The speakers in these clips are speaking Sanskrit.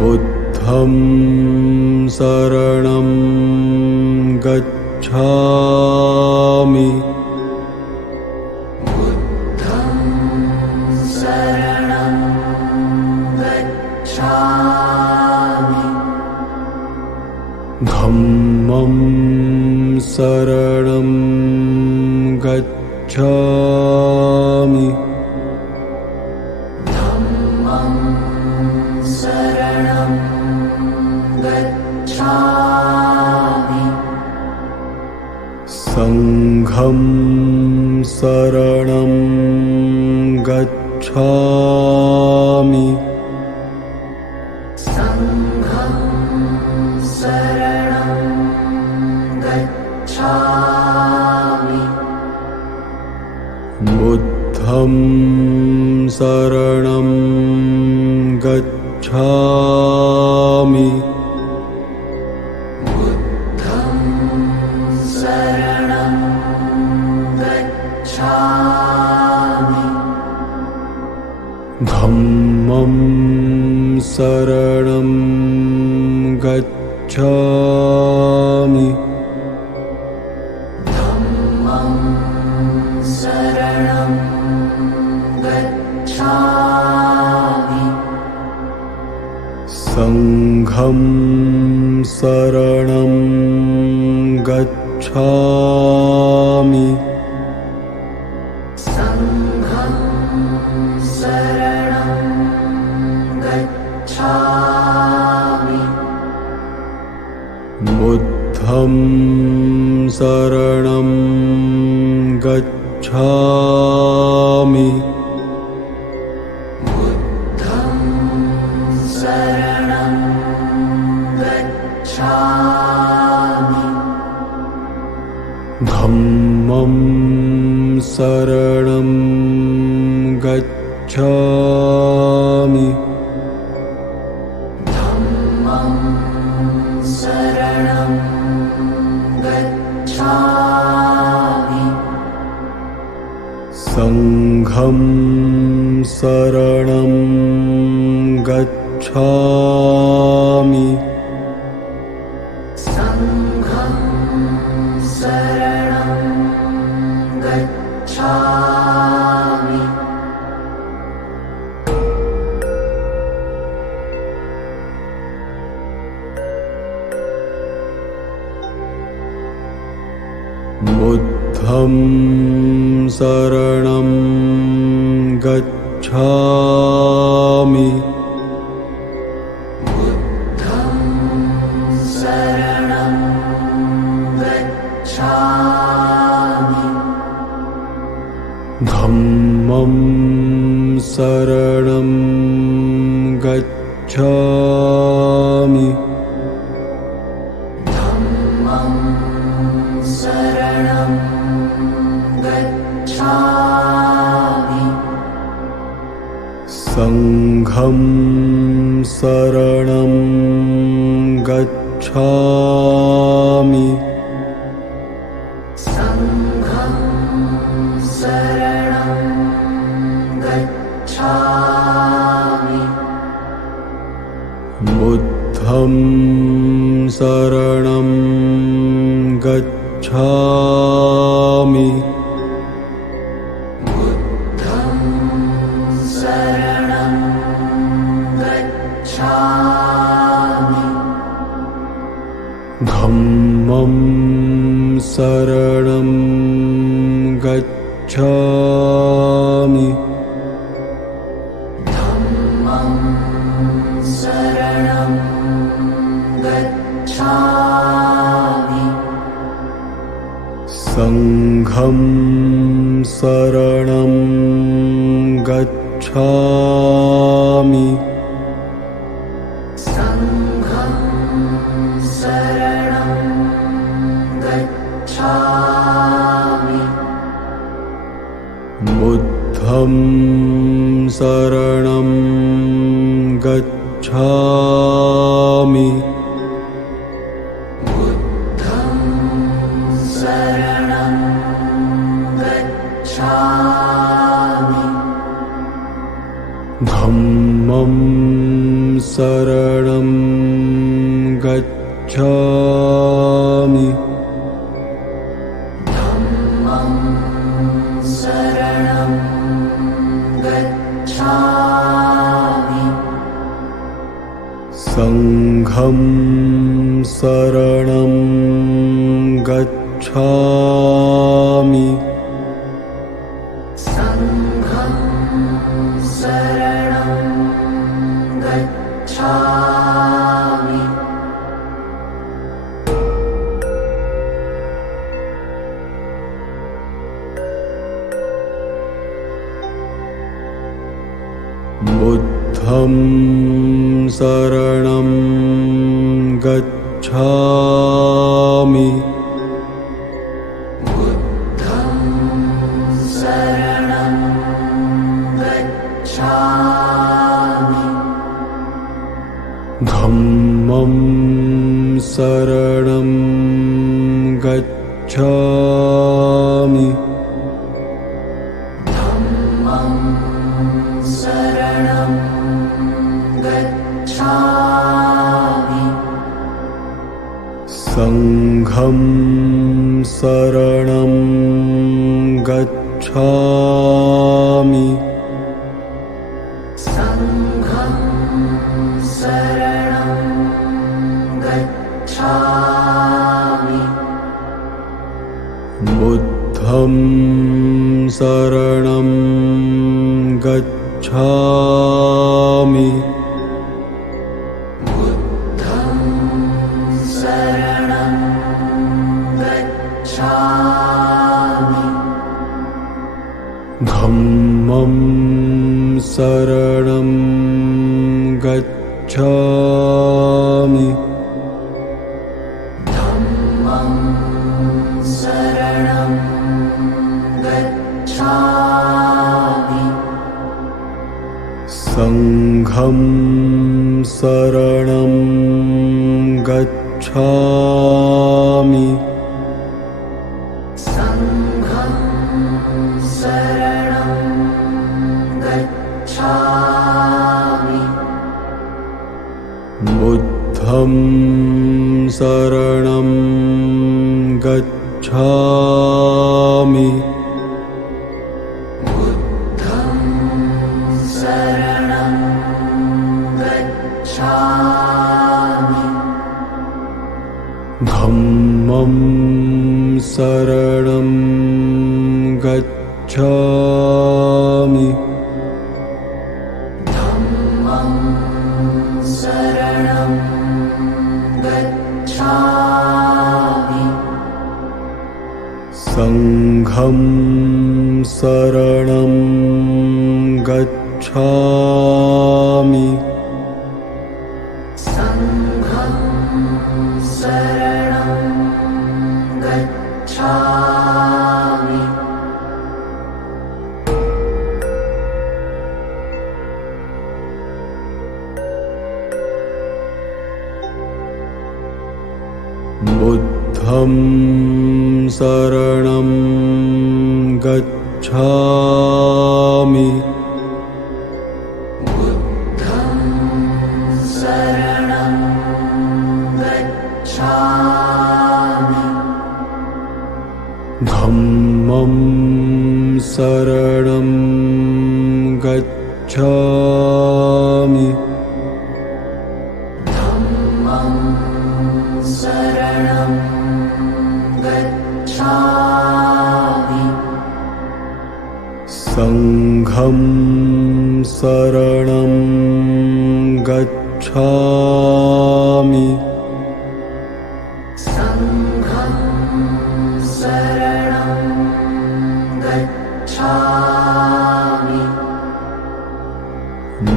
बुद्धं शरणं गच्छामि। धम्मं शरणं गच्छामि। संघं शरणं गच्छामि। बुद्धं शरणं गच्छामि। धम्मं शरणं गच्छामि। संघं शरणं गच्छामि। बुद्धं शरणं गच्छामि। धम्मं शरणं गच्छामि। संघं शरणं गच्छामि। बुद्धं शरणं गच्छामि। धम्मं शरणं गच्छामि। संघं शरणं गच्छामि। बुद्धं शरणं गच्छामि। धम्मं शरणं गच्छामि। संघं शरणं गच्छामि। बुद्धं शरणं गच्छामि। धम्मं शरणं गच्छामि धम्मं शरणं गच्छामि संघं शरणं गच्छामि संघं शरणं गच्छामि बुद्धं शरणं गच्छामि बुद्धं शरणं गच्छामि धम्मं शरणं गच्छामि धम्मं शरणं गच्छामि संघं शरणं गच्छामि संघं शरणं गच्छामि बुद्धं शरणं गच्छामि बुद्धं शरणं गच्छामि धम्मं शरणं गच्छामि धम्मं शरणं गच्छामि संघं शरणं गच्छामि संघं शरणं गच्छामि बुद्धं शरणं गच्छामि बुद्धं शरणं गच्छामि धम्मं शरणं गच्छामि धम्मं शरणं गच्छामि संघं शरणं गच्छामि संघं शरणं गच्छामि बुद्धं शरणं गच्छामि बुद्धं शरणं गच्छामि धम्मं शरणं गच्छामि धम्मं शरणं गच्छामि संघं शरणं गच्छामि संघं शरणं गच्छामि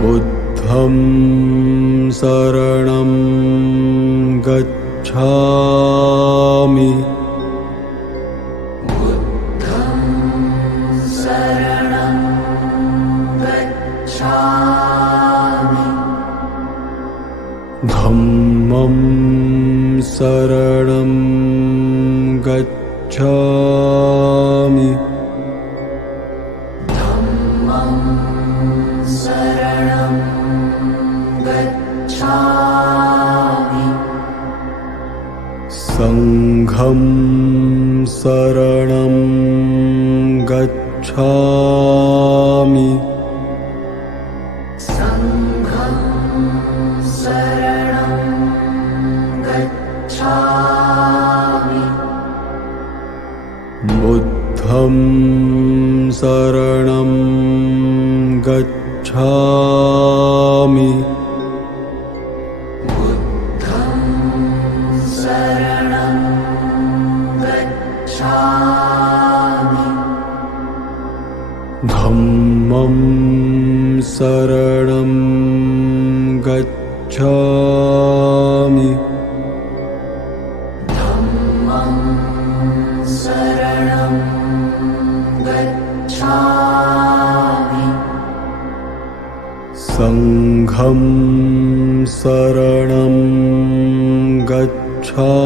बुद्धं शरणं गच्छामि बुद्धं शरणं गच्छामि धम्मं शरणं गच्छामि धम्मं शरणं गच्छामि संघं शरणं गच्छामि संघं शरणं गच्छामि बुद्धं शरणं गच्छामि बुद्धं शरणं गच्छामि धम्मं शरणं गच्छामि धम्मं शरणं गच्छामि संघं शरणं गच्छामि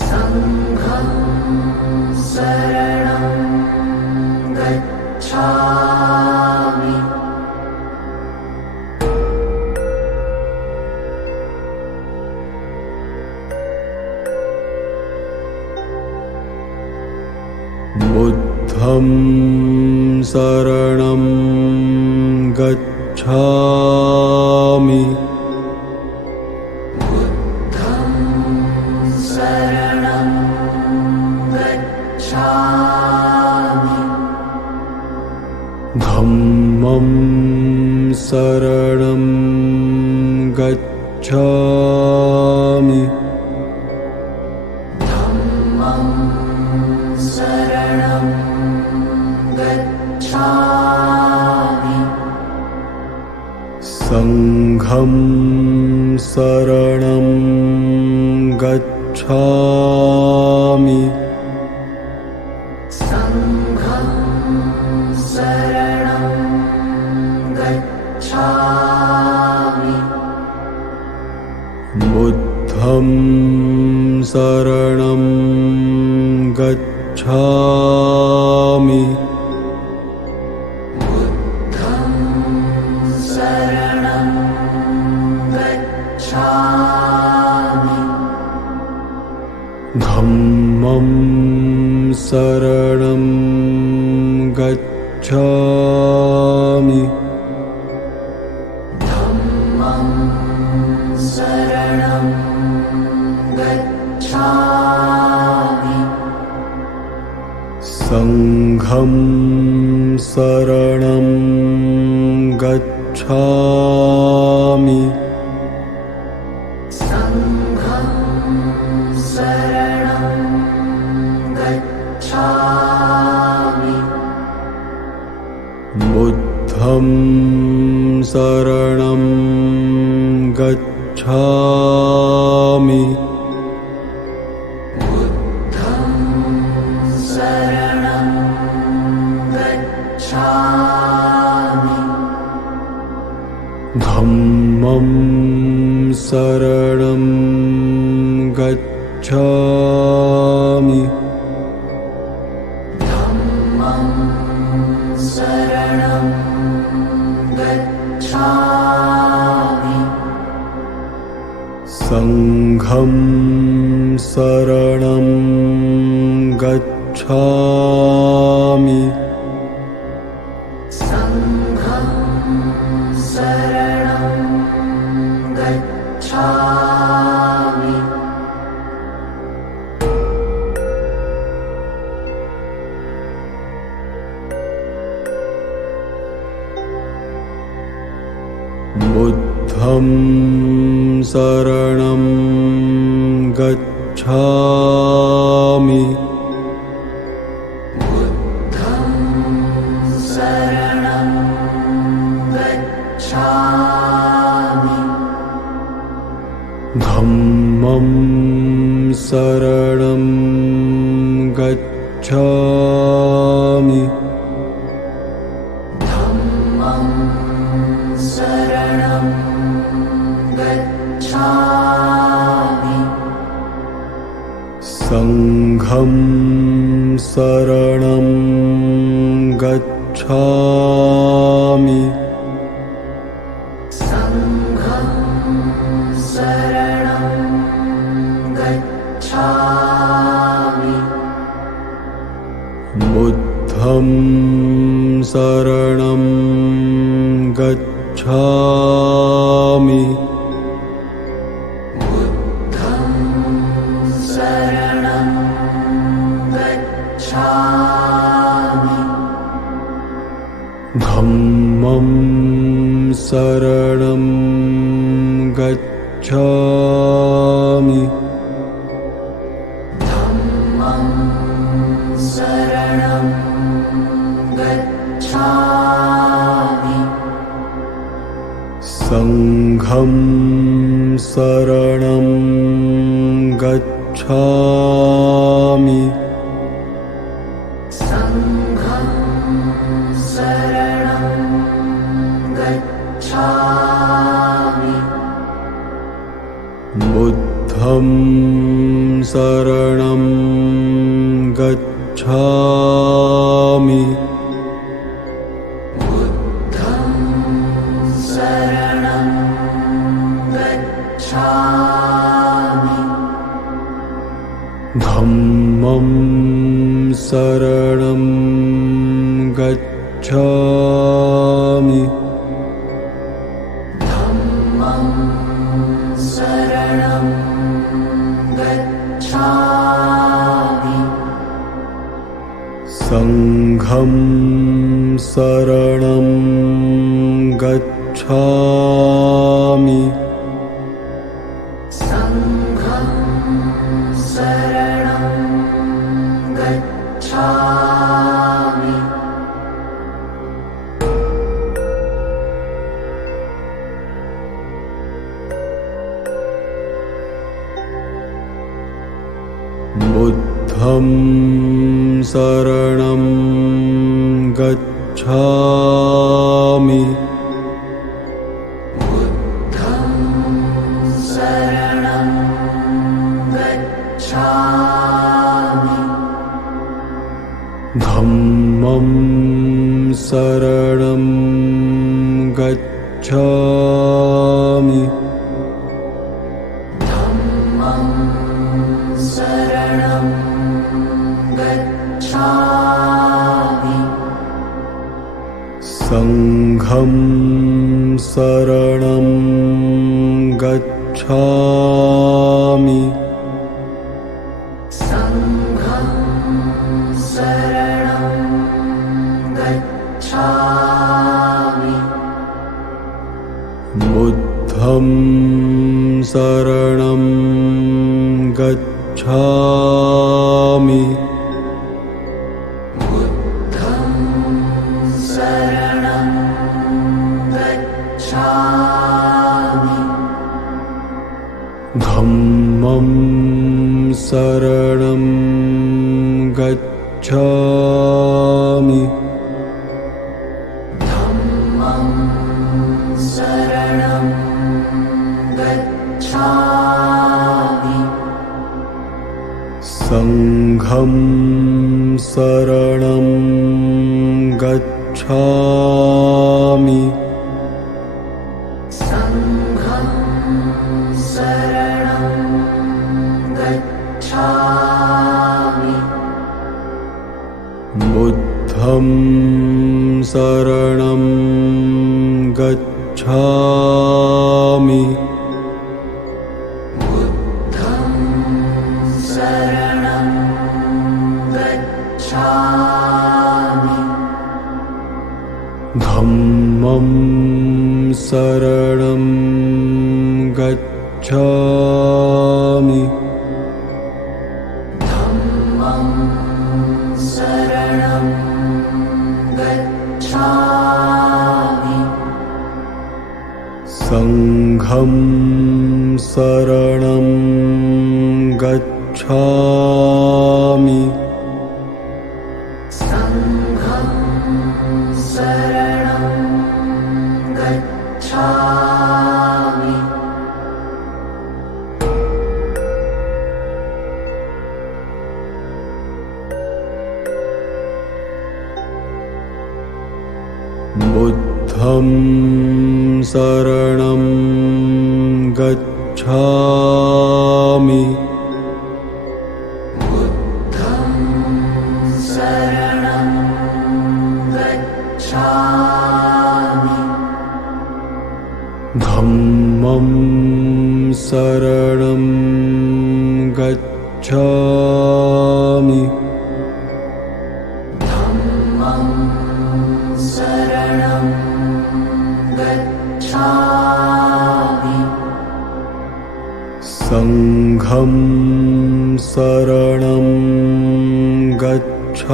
संघं शरणं गच्छामि बुद्धं शरणं गच्छामि बुद्धं शरणं गच्छामि धम्मं शरणं गच्छामि धम्मं शरणं गच्छामि संघं शरणं गच्छामि संघं शरणं गच्छामि बुद्धं शरणं गच्छामि बुद्धं शरणं गच्छामि धम्मं शरणं गच्छामि धम्मं शरणं गच्छामि संघं शरणं गच्छामि संघं शरणं गच्छामि बुद्धं शरणं गच्छामि बुद्धं शरणं गच्छामि धम्मं शरणं गच्छामि धम्मं शरणं गच्छामि संघं शरणं गच्छामि संघं शरणं गच्छामि बुद्धं शरणं गच्छामि बुद्धं शरणं गच्छामि धम्मं शरणं गच्छामि धम्मं शरणं गच्छामि संघं शरणं गच्छामि संघं शरणं गच्छामि धम्मं शरणं गच्छामि संघं शरणं गच्छामि संघं शरणं गच्छामि बुद्धं शरणं गच्छामि बुद्धं शरणं गच्छामि धम्मं शरणं गच्छामि धम्मं शरणं गच्छामि संघं शरणं गच्छामि संघं शरणं गच्छामि बुद्धं शरणं गच्छामि बुद्धं शरणं गच्छामि धम्मं शरणं गच्छामि धम्मं शरणं गच्छामि संघं शरणं गच्छामि संघं शरणं गच्छामि बुद्धं शरणं गच्छामि बुद्धं शरणं गच्छामि धम्मं शरणं गच्छामि धम्मं शरणं गच्छामि संघं शरणं गच्छामि संघं शरणं गच्छामि बुद्धं शरणं गच्छामि बुद्धं शरणं गच्छामि धम्मं शरणं गच्छामि धम्मं शरणं गच्छामि संघं शरणं गच्छामि संघं शरणं गच्छामि बुद्धं शरणं गच्छामि बुद्धं शरणं गच्छामि धम्मं शरणं गच्छामि धम्मं शरणं गच्छामि संघं शरणं गच्छामि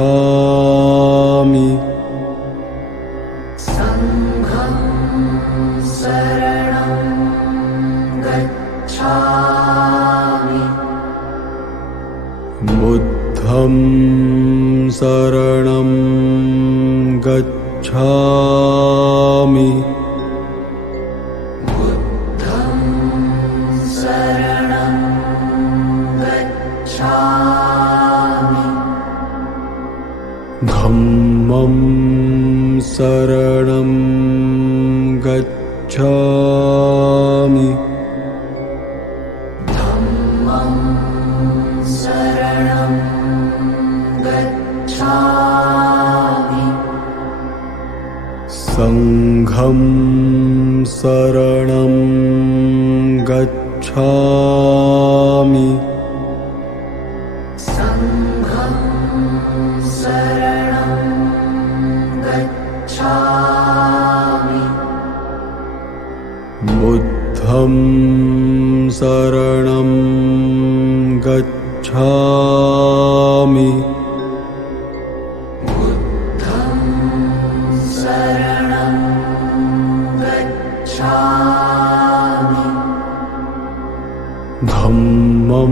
संघं शरणं गच्छामि बुद्धं शरणं गच्छामि बुद्धं शरणं गच्छामि धम्मं शरणं गच्छामि धम्मं शरणं गच्छामि संघं शरणं गच्छामि संघं शरणं गच्छामि बुद्धं शरणं गच्छामि बुद्धं शरणं गच्छामि धम्मं